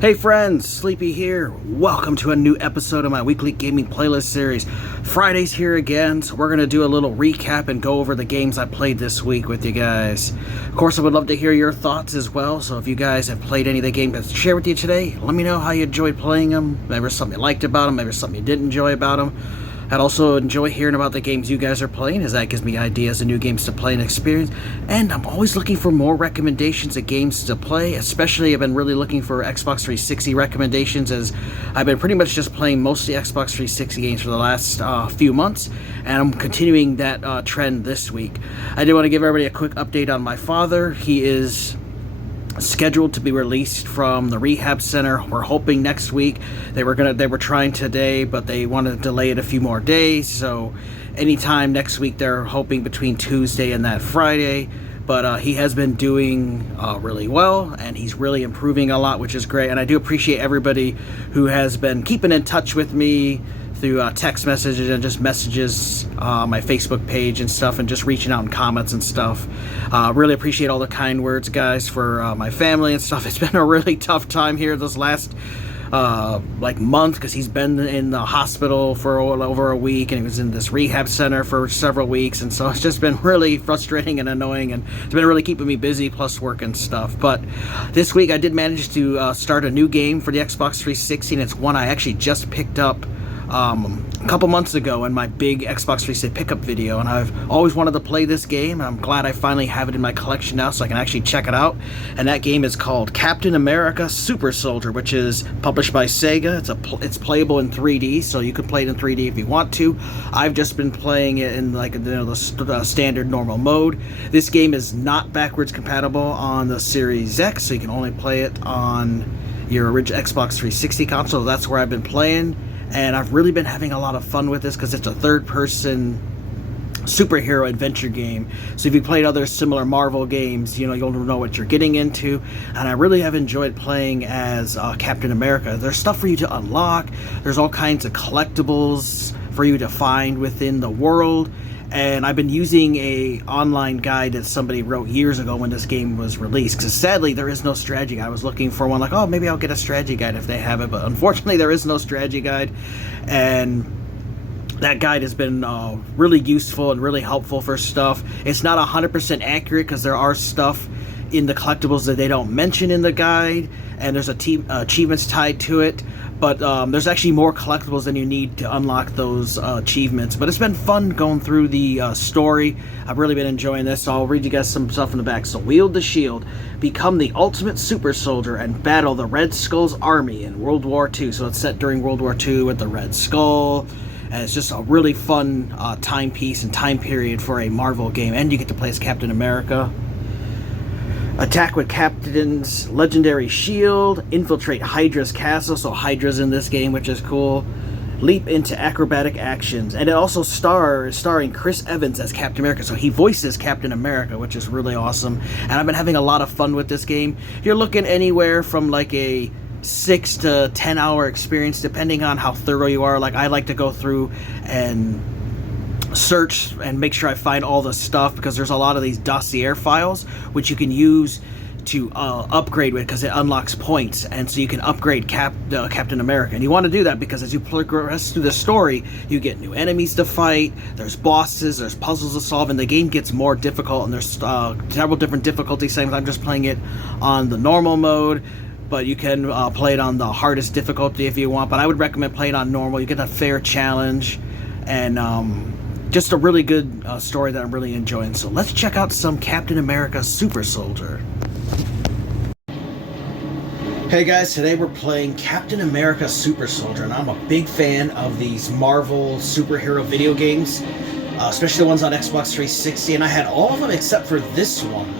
Hey friends, Sleepy here. Welcome to a new episode of my weekly gaming playlist series. Friday's here again, so we're going to do a little recap and go over the games I played this week with you guys. Of course, I would love to hear your thoughts as well, so if you guys have played any of the games to share with you today, let me know how you enjoyed playing them. Maybe there's something you liked about them, maybe there's something you didn't enjoy about them. I'd also enjoy hearing about the games you guys are playing, as that gives me ideas of new games to play and experience. And I'm always looking for more recommendations of games to play, especially I've been really looking for Xbox 360 recommendations, as I've been pretty much just playing mostly Xbox 360 games for the last few months, and I'm continuing that trend this week. I did want to give everybody a quick update on my father. He is scheduled to be released from the rehab center. We're hoping next week. They were trying today, but they wanted to delay it a few more days, so anytime next week. They're hoping between Tuesday and that Friday. But he has been doing really well, and he's really improving a lot, which is great. And I do appreciate everybody who has been keeping in touch with me through text messages and just messages on my Facebook page and stuff, and just reaching out in comments and stuff. Really appreciate all the kind words, guys, for my family and stuff. It's been a really tough time here this last month, because he's been in the hospital for over a week, and he was in this rehab center for several weeks, and so it's just been really frustrating and annoying, and it's been really keeping me busy, plus work and stuff. But this week I did manage to start a new game for the Xbox 360, and it's one I actually just picked up a couple months ago in my big Xbox 360 pickup video, and I've always wanted to play this game, and I'm glad I finally have it in my collection now so I can actually check it out. And that game is called Captain America Super Soldier, which is published by Sega. It's playable in 3D, so you can play it in 3D if you want to. I've just been playing it in the standard normal mode. This game is not backwards compatible on the Series X, so you can only play it on your original Xbox 360 console. That's where I've been playing. And I've really been having a lot of fun with this, because it's a third-person superhero adventure game. So if you played other similar Marvel games, you'll know what you're getting into. And I really have enjoyed playing as Captain America. There's stuff for you to unlock. There's all kinds of collectibles for you to find within the world. And I've been using a online guide that somebody wrote years ago when this game was released, because sadly there is no strategy guide. I was looking for one, like, oh, maybe I'll get a strategy guide if they have it, but unfortunately there is no strategy guide. And that guide has been really useful and really helpful for stuff. It's not 100% accurate, because there are stuff in the collectibles that they don't mention in the guide, and there's achievements tied to it. But there's actually more collectibles than you need to unlock those achievements. But it's been fun going through the story. I've really been enjoying this, so I'll read you guys some stuff in the back. So, wield the shield, become the ultimate super soldier, and battle the Red Skull's army in World War II. So it's set during World War II with the Red Skull. And it's just a really fun timepiece and time period for a Marvel game. And you get to play as Captain America. Attack with Captain's legendary shield. Infiltrate Hydra's castle. So Hydra's in this game, which is cool. Leap into acrobatic actions. And it also starring Chris Evans as Captain America. So he voices Captain America, which is really awesome. And I've been having a lot of fun with this game. You're looking anywhere from like a 6 to 10 hour experience, depending on how thorough you are. Like, I like to go through and search and make sure I find all the stuff, because there's a lot of these dossier files which you can use to upgrade with, because it unlocks points, and so you can upgrade Captain America. And you want to do that because as you progress through the story, you get new enemies to fight, there's bosses, there's puzzles to solve, and the game gets more difficult, and there's several different difficulty settings. I'm just playing it on the normal mode, but you can play it on the hardest difficulty if you want. But I would recommend playing on normal. You get a fair challenge, and just a really good story that I'm really enjoying. So let's check out some Captain America Super Soldier. Hey guys, today we're playing Captain America Super Soldier, and I'm a big fan of these Marvel superhero video games, especially the ones on Xbox 360, and I had all of them except for this one.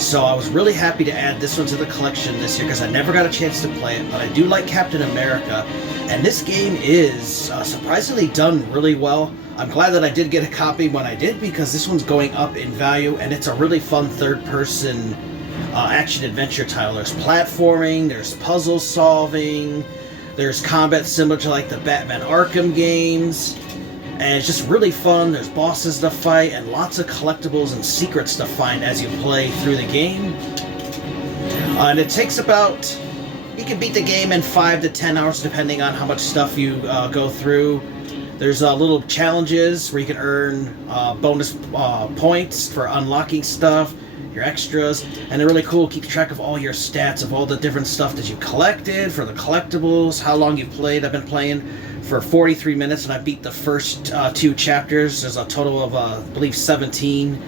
So I was really happy to add this one to the collection this year, because I never got a chance to play it, but I do like Captain America, and this game is surprisingly done really well. I'm glad that I did get a copy when I did, because this one's going up in value, and it's a really fun third-person action-adventure title. There's platforming, there's puzzle solving, there's combat similar to like the Batman Arkham games, and it's just really fun. There's bosses to fight, and lots of collectibles and secrets to find as you play through the game. And it takes about You can beat the game in 5 to 10 hours depending on how much stuff you go through. There's little challenges where you can earn bonus points for unlocking stuff, your extras, and they're really cool. Keep track of all your stats of all the different stuff that you collected for the collectibles, how long you've played. I've been playing for 43 minutes and I beat the first 2 chapters. There's a total of, I believe, 17.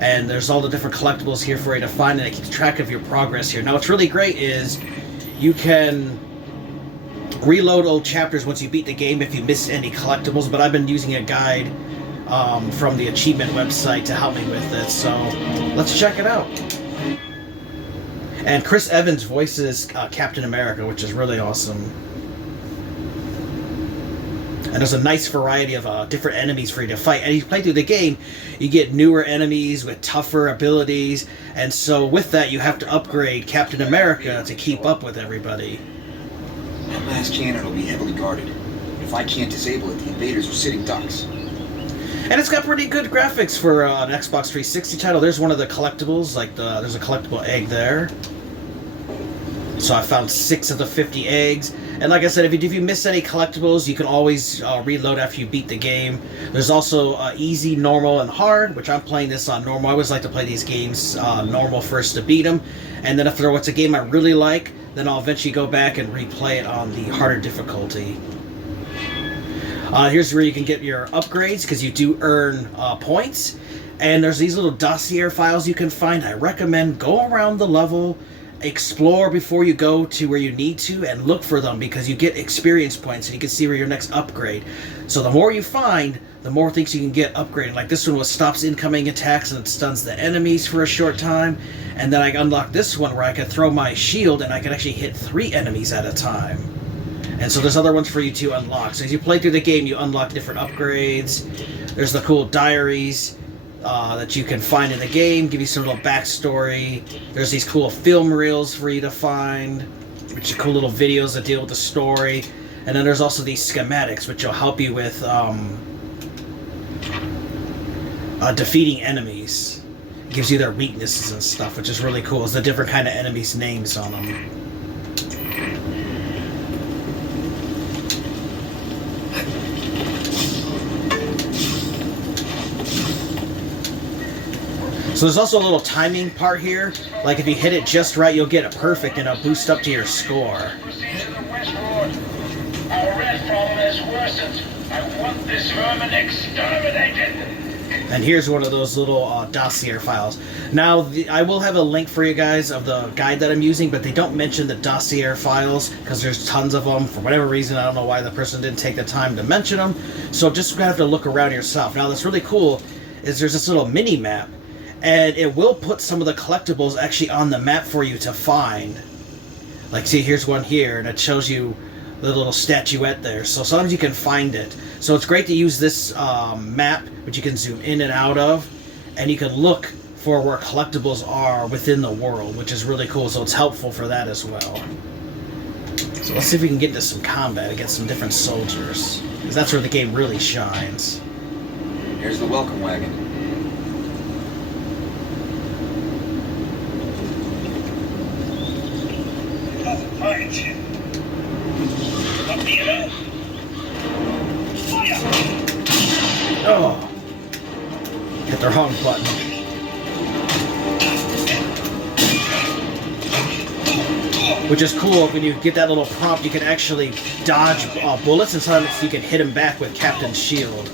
And there's all the different collectibles here for you to find, and it keeps track of your progress here. Now, what's really great is you can reload old chapters once you beat the game if you missed any collectibles, but I've been using a guide from the achievement website to help me with it, so let's check it out. And Chris Evans voices Captain America, which is really awesome. And there's a nice variety of different enemies for you to fight. And as you play through the game, you get newer enemies with tougher abilities. And so with that, you have to upgrade Captain America to keep up with everybody. That last cannon will be heavily guarded. If I can't disable it, the invaders are sitting ducks. And it's got pretty good graphics for an Xbox 360 title. There's one of the collectibles, like there's a collectible egg there. So I found 6 of the 50 eggs. And like I said, if you miss any collectibles, you can always reload after you beat the game. There's also easy, normal, and hard, which I'm playing this on normal. I always like to play these games normal first to beat them. And then if there was a game I really like, then I'll eventually go back and replay it on the harder difficulty. Here's where you can get your upgrades, because you do earn points. And there's these little dossier files you can find. I recommend go around the level, explore before you go to where you need to, and look for them, because you get experience points and you can see where your next upgrade. So the more you find, the more things you can get upgraded. Like this one was stops incoming attacks and it stuns the enemies for a short time. And then I unlocked this one where I could throw my shield and I could actually hit 3 enemies at a time. And so there's other ones for you to unlock. So as you play through the game, you unlock different upgrades. There's the cool diaries that you can find in the game, give you some little backstory. There's these cool film reels for you to find, which are cool little videos that deal with the story. And then there's also these schematics, which will help you with defeating enemies. It gives you their weaknesses and stuff, which is really cool. It's the different kind of enemies' names on them. So there's also a little timing part here. Like if you hit it just right, you'll get it perfect and it'll boost up to your score. Our red problem has worsened. I want this vermin exterminated. And here's one of those little dossier files. Now, I will have a link for you guys of the guide that I'm using, but they don't mention the dossier files because there's tons of them. For whatever reason, I don't know why the person didn't take the time to mention them. So just have to look around yourself. Now, what's really cool is there's this little mini map. And it will put some of the collectibles actually on the map for you to find. Like, see, here's one here, and it shows you the little statuette there. So sometimes you can find it. So it's great to use this map, which you can zoom in and out of. And you can look for where collectibles are within the world, which is really cool. So it's helpful for that as well. So let's see if we can get into some combat against some different soldiers, because that's where the game really shines. Here's the welcome wagon. Oh! Hit the wrong button. Which is cool, when you get that little prompt, you can actually dodge bullets, and sometimes you can hit them back with Captain's shield.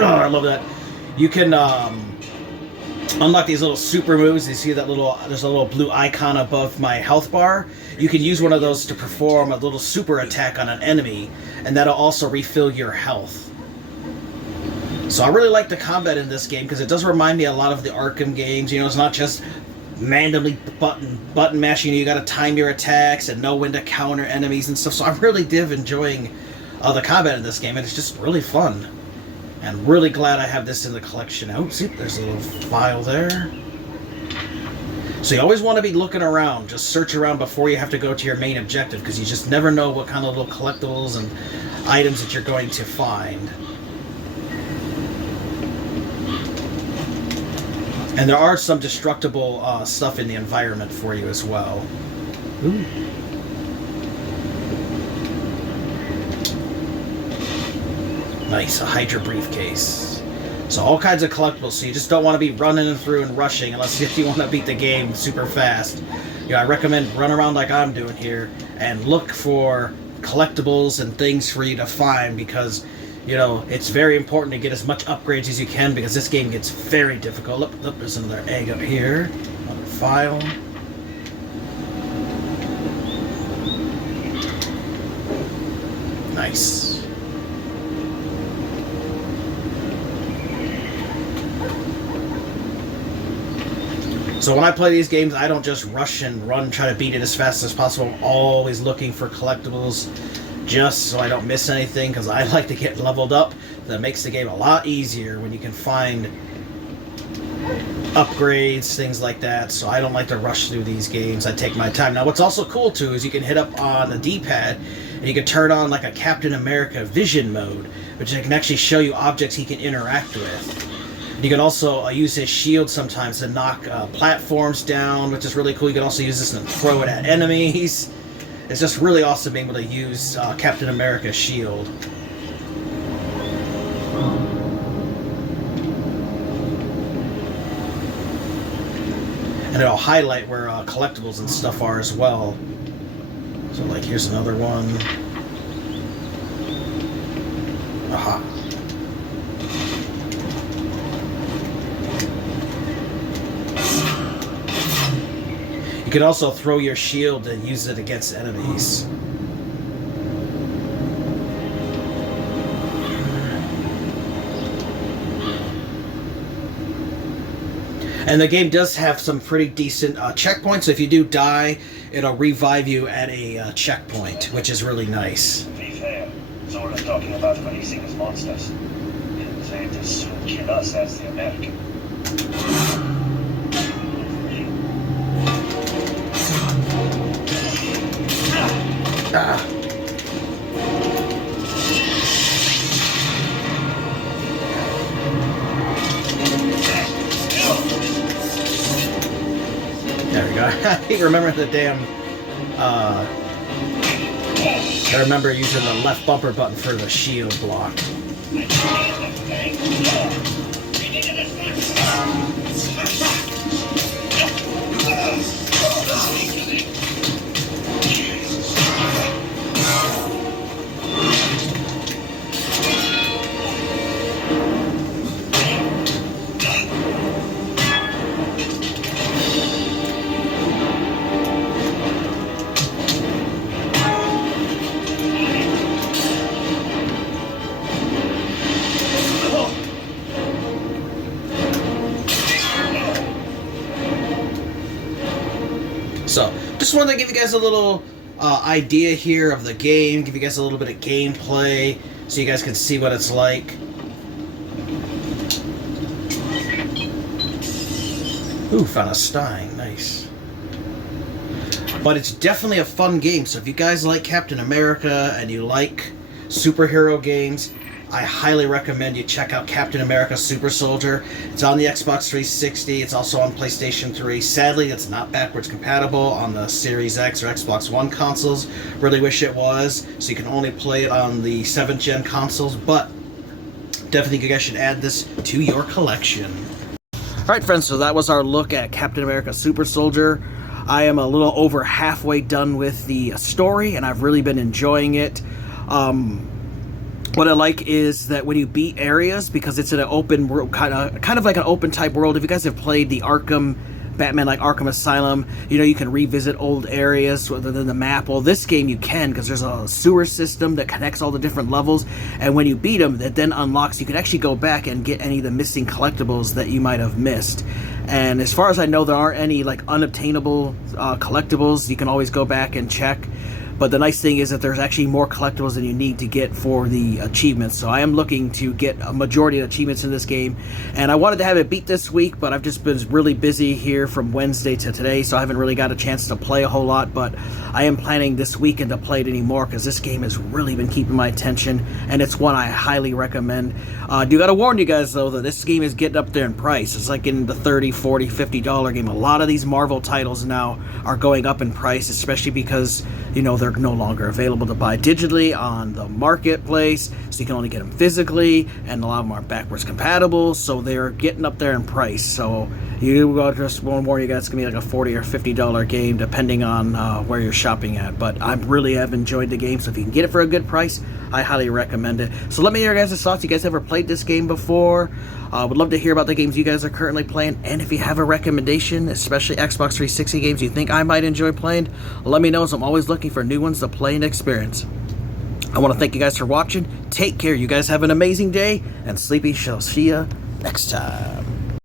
Oh, I love that. You can unlock these little super moves. You see that there's a little blue icon above my health bar. You can use one of those to perform a little super attack on an enemy, and that'll also refill your health. So I really like the combat in this game, because it does remind me a lot of the Arkham games. You know, it's not just randomly button mashing. You gotta time your attacks and know when to counter enemies and stuff. So I really enjoying the combat in this game, and it's just really fun. And really glad I have this in the collection. Oh, see, there's a little file there. So you always want to be looking around. Just search around before you have to go to your main objective, because you just never know what kind of little collectibles and items that you're going to find. And there are some destructible stuff in the environment for you as well. Ooh. Nice, a Hydra briefcase. So all kinds of collectibles, so you just don't want to be running through and rushing unless you want to beat the game super fast. You know, I recommend run around like I'm doing here and look for collectibles and things for you to find, because you know, it's very important to get as much upgrades as you can, because this game gets very difficult. Look, there's another egg up here. Another file. Nice. So when I play these games, I don't just rush and run, try to beat it as fast as possible. I'm always looking for collectibles, just so I don't miss anything, because I like to get leveled up. That makes the game a lot easier when you can find upgrades, things like that. So I don't like to rush through these games. I take my time. Now what's also cool too is you can hit up on the D-pad and you can turn on like a Captain America vision mode, which can actually show you objects he can interact with. You can also use his shield sometimes to knock platforms down, which is really cool. You can also use this and throw it at enemies. It's just really awesome being able to use Captain America's shield. And it'll highlight where collectibles and stuff are as well. So like here's another one. Aha. You can also throw your shield and use it against enemies. And the game does have some pretty decent checkpoints, so if you do die, it'll revive you at a checkpoint, which is really nice. To be fair, Zora's talking about releasing his monsters. They just kill us as the American. Ah. There we go. I can't remember the damn. I remember using the left bumper button for the shield block. So, just wanted to give you guys a little idea here of the game, give you guys a little bit of gameplay, so you guys can see what it's like. Ooh, found a Stein, nice. But it's definitely a fun game, so if you guys like Captain America and you like superhero games, I highly recommend you check out Captain America Super Soldier. It's on the Xbox 360. It's also on PlayStation 3. Sadly, it's not backwards compatible on the Series X or Xbox One consoles. Really wish it was, so you can only play it on the 7th gen consoles, but definitely you guys should add this to your collection. Alright friends, so that was our look at Captain America Super Soldier. I am a little over halfway done with the story, and I've really been enjoying it. What I like is that when you beat areas, because it's in an open world, kind of like an open type world. If you guys have played the Batman like Arkham Asylum, you know you can revisit old areas rather than the map. Well, this game you can, because there's a sewer system that connects all the different levels, and when you beat them, that then unlocks. You can actually go back and get any of the missing collectibles that you might have missed. And as far as I know, there aren't any like unobtainable collectibles. You can always go back and check. But the nice thing is that there's actually more collectibles than you need to get for the achievements. So I am looking to get a majority of achievements in this game. And I wanted to have it beat this week, but I've just been really busy here from Wednesday to today, so I haven't really got a chance to play a whole lot. But I am planning this weekend to play it anymore, because this game has really been keeping my attention, and it's one I highly recommend. I do gotta warn you guys, though, that this game is getting up there in price. It's like in the $30, $40, $50 game. A lot of these Marvel titles now are going up in price, especially because, you know, they're no longer available to buy digitally on the marketplace, so you can only get them physically, and a lot of them are backwards compatible, so they're getting up there in price. So you just want to warn you guys, it's gonna be like a $40 or $50 game depending on where you're shopping at. But I really have enjoyed the game, so if you can get it for a good price, I highly recommend it. So let me hear your guys' thoughts. You guys ever played this game before? Would love to hear about the games you guys are currently playing, and if you have a recommendation, especially Xbox 360 games you think I might enjoy playing, let me know, as I'm always looking for new ones to play and experience. I want to thank you guys for watching. Take care. You guys have an amazing day, and Sleepy shall see ya next time.